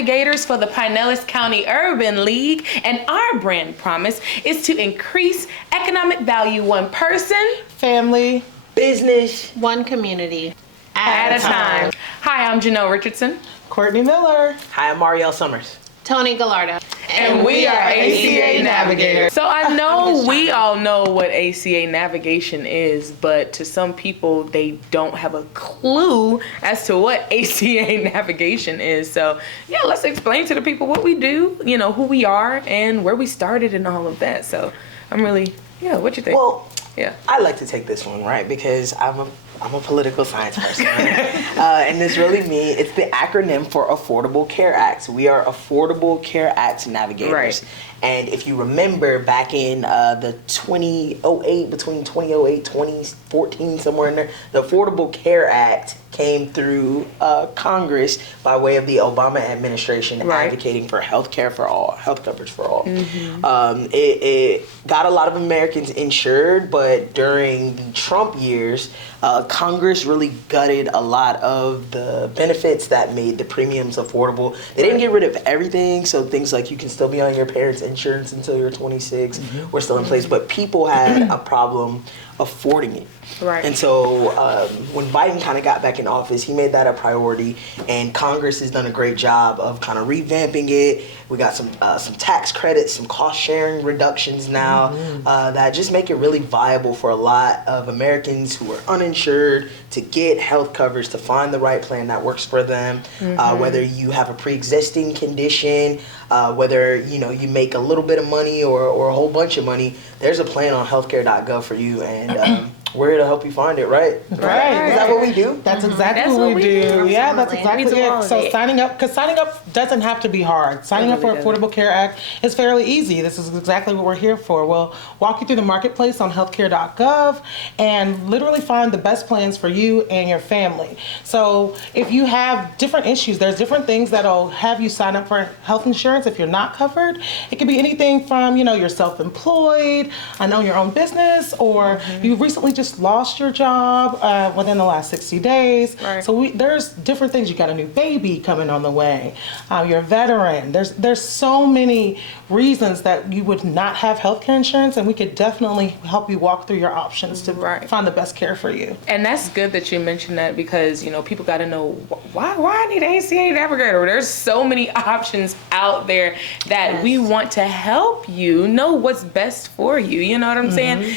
Navigators for the Pinellas County Urban League, and our brand promise is to increase economic value one person, family, business, one community at a time. Hi, I'm Janelle Richardson. Courtney Miller. Hi, I'm Marielle Summers. Tony Gallardo. And we are ACA Navigators. So I know we all know what ACA navigation is, but to some people, they don't have a clue as to what ACA navigation is. So yeah, let's explain to the people what we do, you know, who we are and where we started and all of that. So I'm really, what you think? Well, yeah, I like to take this one, right? Because I'm a political science person, and this really means it's the acronym for Affordable Care Act. We are Affordable Care Act Navigators. Right. And if you remember back in the 2008, between 2008, 2014, somewhere in there, the Affordable Care Act came through Congress by way of the Obama administration advocating for health care for all, health coverage for all. It got a lot of Americans insured, but during the Trump years, Congress really gutted a lot of the benefits that made the premiums affordable. They didn't get rid of everything, so things like you can still be on your parents' insurance until you're 26 were still in place, but people had a problem affording it. Right. And so when Biden kind of got back in office, he made that a priority, and Congress has done a great job of kind of revamping it. We got some tax credits, some cost sharing reductions now that just make it really viable for a lot of Americans who are uninsured to get health coverage, to find the right plan that works for them. Whether you have a pre-existing condition, whether you make a little bit of money or a whole bunch of money, there's a plan on healthcare.gov for you, and we're here to help you find it, right? Right. Is that what we do? That's exactly what we do. Yeah, that's exactly it. So signing up doesn't have to be hard. Signing up for Affordable Care Act is fairly easy. This is exactly what we're here for. We'll walk you through the marketplace on healthcare.gov and literally find the best plans for you and your family. So if you have different issues, there's different things that'll have you sign up for health insurance if you're not covered. It could be anything from, you're self-employed, own your own business, or you recently just lost your job within the last 60 days. Right. So there's different things. You got a new baby coming on the way. You're a veteran. There's so many reasons that you would not have healthcare insurance, and we could definitely help you walk through your options to find the best care for you. And that's good that you mentioned that, because people got to know why I need an ACA Navigator. There's so many options out there that we want to help you know what's best for you. You know what I'm saying?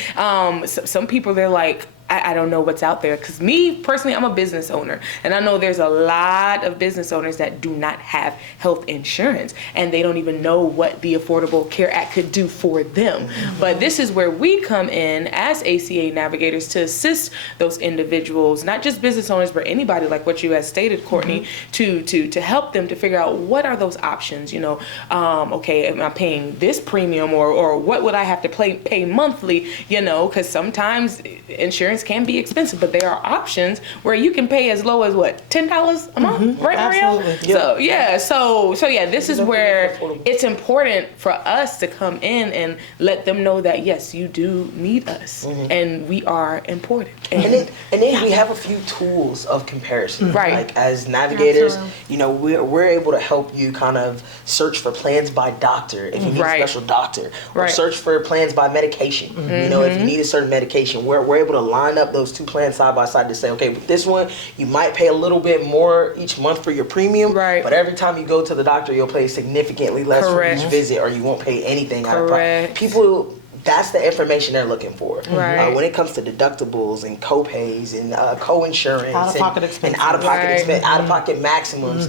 Some people, they're like, I don't know what's out there, because me personally, I'm a business owner, and I know there's a lot of business owners that do not have health insurance, and they don't even know what the Affordable Care Act could do for them. But this is where we come in as ACA Navigators to assist those individuals, not just business owners, but anybody, like what you had stated, Courtney, to help them to figure out what are those options. Okay, am I paying this premium, or what would I have to pay monthly? Because sometimes insurance can be expensive, but there are options where you can pay as low as $10 a month, right, Marielle? Absolutely. So this is where it's important for us to come in and let them know that yes, you do need us, and we are important. And then we have a few tools of comparison. Right. Like as navigators, we're able to help you kind of search for plans by doctor if you need a special doctor, or search for plans by medication. If you need a certain medication, we're able to line up those two plans side by side to say, okay, with this one, you might pay a little bit more each month for your premium, but every time you go to the doctor, you'll pay significantly less for each visit, or you won't pay anything out of pocket. People, that's the information they're looking for. When it comes to deductibles and co-pays and co-insurance out-of-pocket expenses, and out-of-pocket maximums,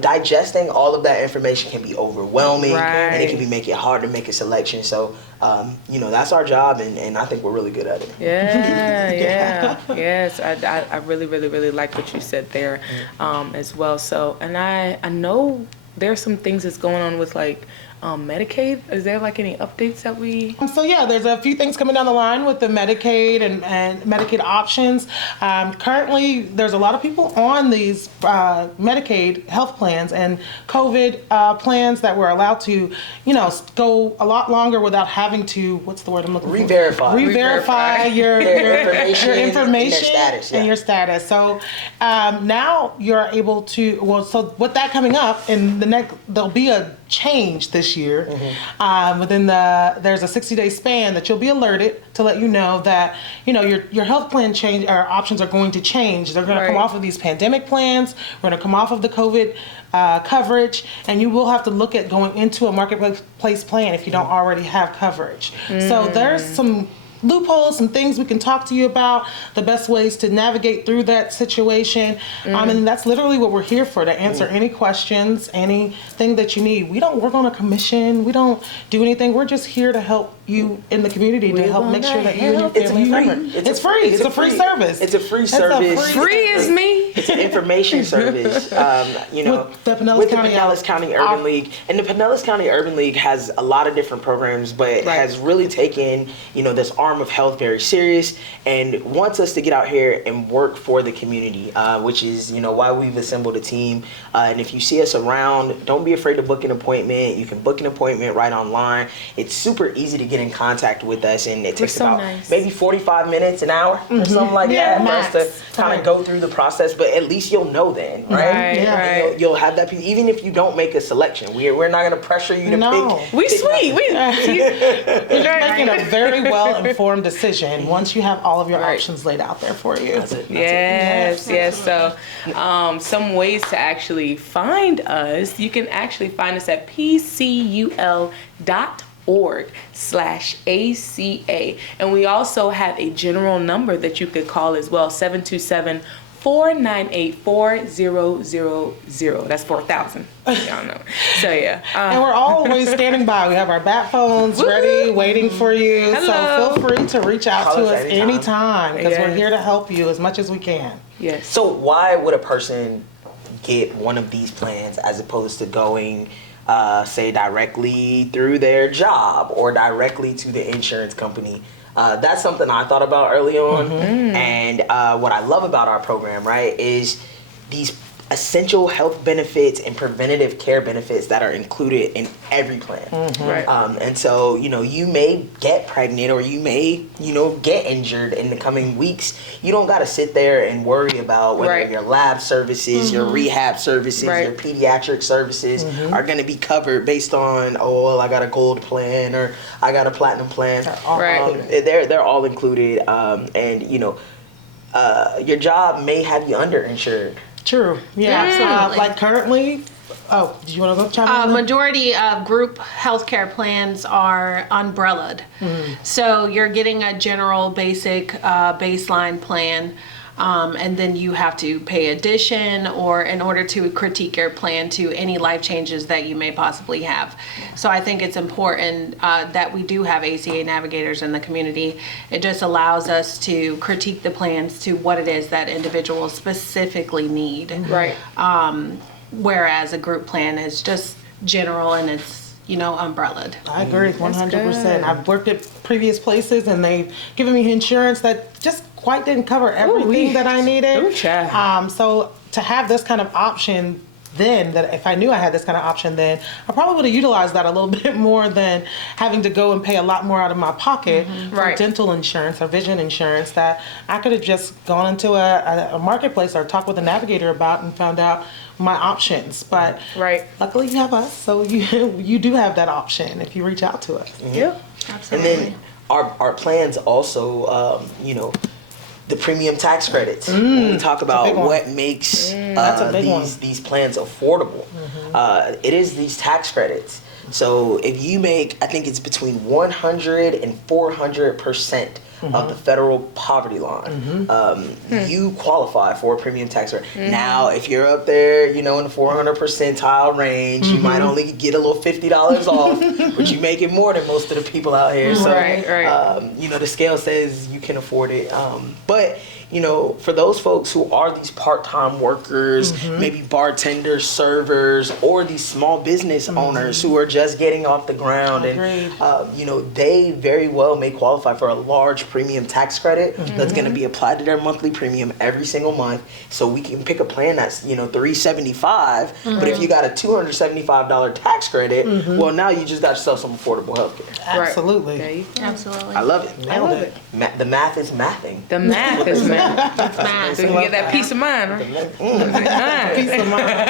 digesting all of that information can be overwhelming, and it can make it hard to make a selection. So, that's our job, and I think we're really good at it. Yes. I really, really, really like what you said there as well. So, and I know there's some things that's going on with Medicaid. Is there like any updates that we? So yeah, there's a few things coming down the line with the Medicaid and Medicaid options. Currently, there's a lot of people on these Medicaid health plans and COVID plans that were allowed to, go a lot longer without having to, what's the word I'm looking for? Re-verify your information and your status. So now you're able to, so with that coming up, in the next, there'll be a change this year. There's a 60-day span that you'll be alerted to let you know that your health plan change or options are going to change. They're going to come off of these pandemic plans. We're going to come off of the COVID coverage, and you will have to look at going into a marketplace plan if you don't already have coverage. So there's some loopholes, some things we can talk to you about, the best ways to navigate through that situation. And that's literally what we're here for, to answer any questions, anything that you need. We don't work on a commission. We don't do anything. We're just here to help you in the community, to help make sure that you and your family remember. It's free. It's a free service. It's a free service. Free is me. It's an information service. With the Pinellas County Urban League. And the Pinellas County Urban League has a lot of different programs, but has really taken, this arm of health very serious and wants us to get out here and work for the community, which is, why we've assembled a team. And if you see us around, don't be afraid to book an appointment. You can book an appointment right online. It's super easy to get in contact with us, and it takes about maybe 45 minutes, an hour, or something like that for us to kind of go through the process. But at least you'll know then, right? You'll have that piece, even if you don't make a selection. We're not going to pressure you to pick. We sweet. You're making a very well informed decision once you have all of your options laid out there for you. That's it. Yes. So, some ways to actually find us. You can actually find us at pcul.org/ACA. And we also have a general number that you could call as well, 727-498-4000. That's 4,000. I don't know. So yeah. And we're always standing by. We have our bat phones ready, waiting for you. Hello. So feel free to reach out to us anytime because we're here to help you as much as we can. Yes. So why would a person get one of these plans as opposed to going, say, directly through their job or directly to the insurance company? That's something I thought about early on. And what I love about our program, is these essential health benefits and preventative care benefits that are included in every plan. And so, you may get pregnant or you may, get injured in the coming weeks. You don't got to sit there and worry about whether your lab services, your rehab services, your pediatric services are going to be covered based on, I got a gold plan or I got a platinum plan. They're all included. And, your job may have you underinsured. True. Yeah. Like currently, do you want to go chime in? Majority of group healthcare plans are umbrellaed. So you're getting a general basic baseline plan. And then you have to pay addition or in order to critique your plan to any life changes that you may possibly have. So I think it's important that we do have ACA Navigators in the community. It just allows us to critique the plans to what it is that individuals specifically need. Whereas a group plan is just general and it's umbrellaed. I agree 100%. I've worked at previous places and they've given me insurance that just quite didn't cover everything that I needed. So to have this kind of option then, that if I knew I had this kind of option then, I probably would have utilized that a little bit more than having to go and pay a lot more out of my pocket for dental insurance or vision insurance that I could have just gone into a marketplace or talked with a navigator about and found out my options. But luckily you have us, so you do have that option if you reach out to us. Absolutely. And then our plans also, the premium tax credits. When we talk about what makes these plans affordable, it is these tax credits. So if you make, I think it's between 100 and 400% of the federal poverty line, you qualify for a premium tax credit. Now, if you're up there, in the 400 percentile range, you might only get a little $50 off, but you make it more than most of the people out here. So, Right. the scale says you can afford it. But for those folks who are these part-time workers, maybe bartenders, servers, or these small business owners who are just getting off the ground, Agreed. and they very well may qualify for a large premium tax credit that's going to be applied to their monthly premium every single month. So we can pick a plan that's $375, but if you got a $275 tax credit, well, now you just got yourself some affordable health care. Absolutely. There you go. Absolutely. I love it. I love it. The math is mathing. The math is math. That's math. So you can get that peace of mind, right? Peace of mind.